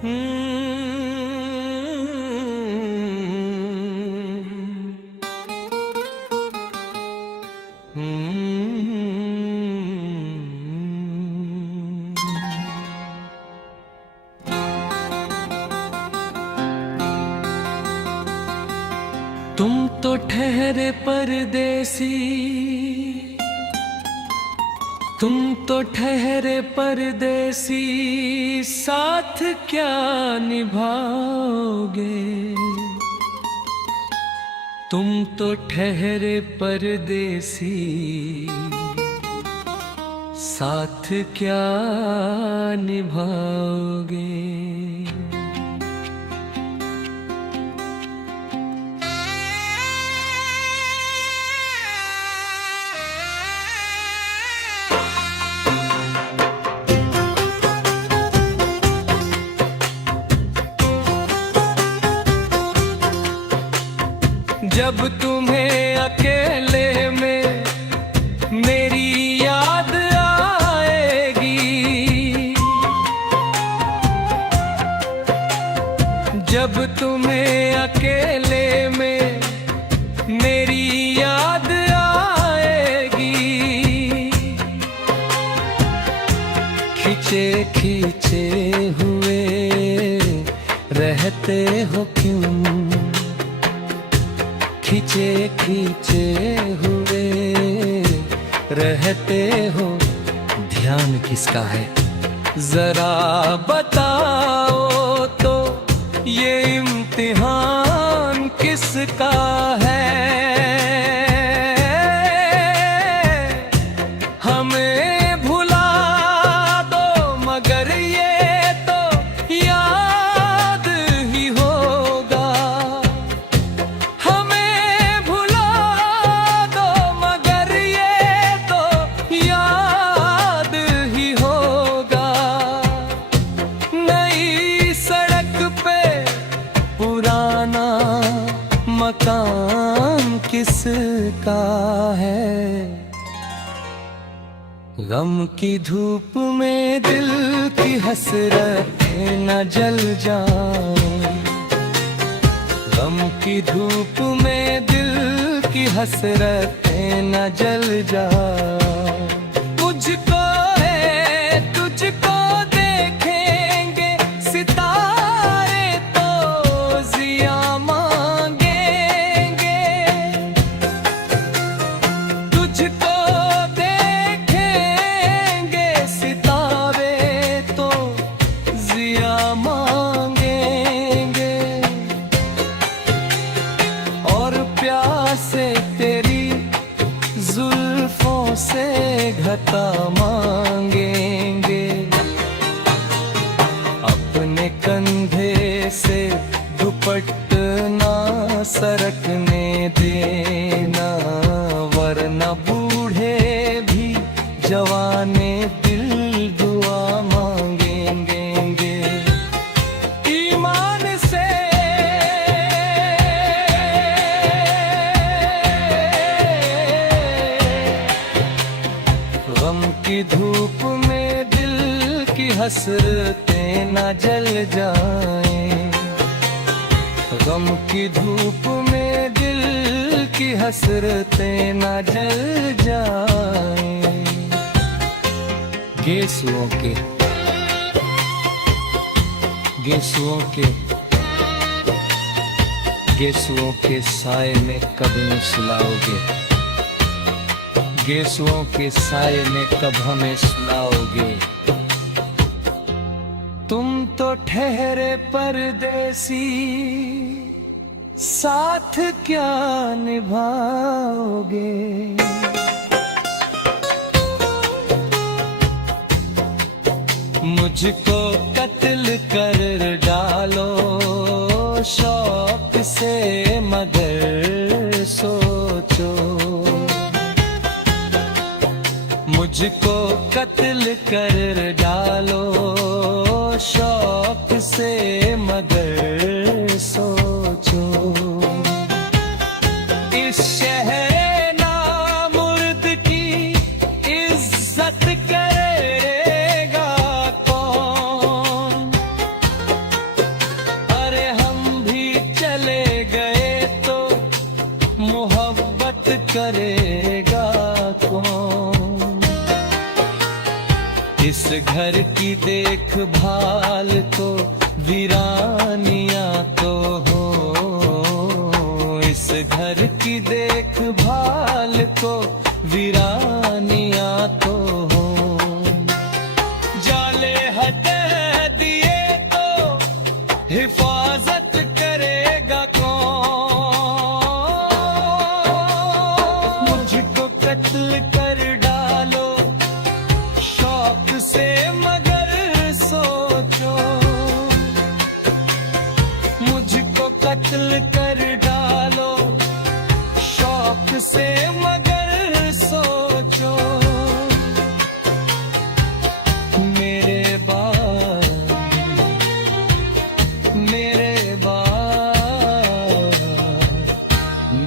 तुम तो ठहरे परदेसी, तुम तो ठहरे परदेसी, साथ क्या निभाओगे। तुम तो ठहरे परदेसी, साथ क्या निभाओगे। जब तुम्हें अकेले में मेरी याद आएगी, जब तुम्हें अकेले में मेरी याद आएगी, खींचे खींचे हुए रहते हो क्यों, खींचे खींचे हुए रहते हो, ध्यान किसका है जरा बताओ तो, ये इम्तिहान किसका है। हमें भुला दो मगर ये तो याद ही होगा, मकान किसका है। गम की धूप में दिल की हसरतें न जल जाऊं, गम की धूप में दिल की हसरतें न जल जाऊं। मुझको है तुझको देखेंगे सितारे तो जिया से तेरी जुल्फों से घटा मांगेंगे, अपने कंधे से दुपट्टा सरकने देना, वरना बूढ़े भी जवाने दिल दुआ मांगेंगे। ईमान से गम की धूप में दिल की हसरतें न जल जाएं, गम की धूप में दिल की हसरतें न जल जाएं। गेसुओं के गेसुओं के गेसुओं के साए में कब न सुलाओगे, गेसुओं के साए में कब हमें सुनाओगे। तुम तो ठहरे परदेसी, साथ क्या निभाओगे। मुझको कत्ल कर डालो शौक से मगर सोचो, मुझको कत्ल कर डालो शौक से मगर सोचो। इस शहर नामुर्द की इज्जत करेगा कौन, की देखभाल को वीरानिया तो हो, इस घर की देखभाल को वीरानिया तो हो। जाले हटे दिए तो हिफाजत करेगा कौन? मुझको कत्ल कर डालो शौक से मगर सोचो, मुझको कत्ल कर डालो शौक से मगर सोचो।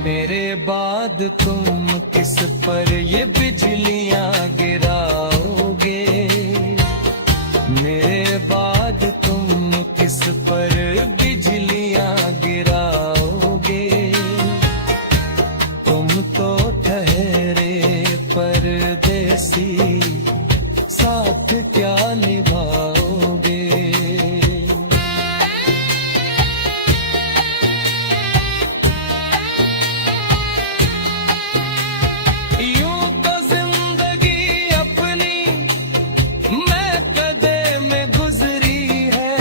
मेरे बाद तुम किस पर ये बिजलियां गिराओगे? मेरे बाद तुम किस पर बिजलियां गिराओगे? तुम तो ठहरे परदेसी, साथ क्या निभाओगे? यूं तो जिंदगी अपनी मैं कदे में गुजरी है,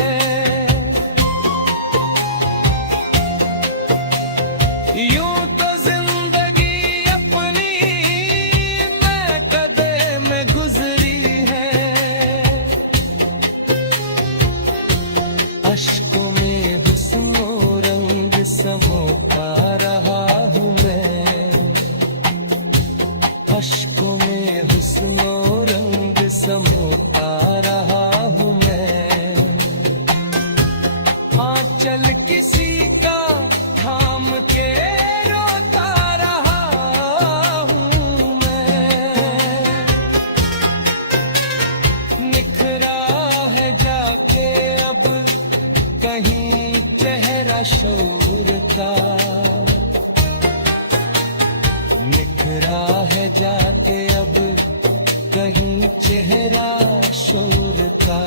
यूं तो जिंदगी अपनी मैं कदे में गुजरी है। अश्कों में हुस्नो रंग समोता रहा हूँ मैं, अश्कों में हुस्नो रंग समोता रहा हूँ मैं। आंचल किसी का थाम के रोता रहा हूँ मैं। निखरा है जाके अब कहीं चेहरा शौर का, निखरा है जाके अब कहीं चेहरा शौर का।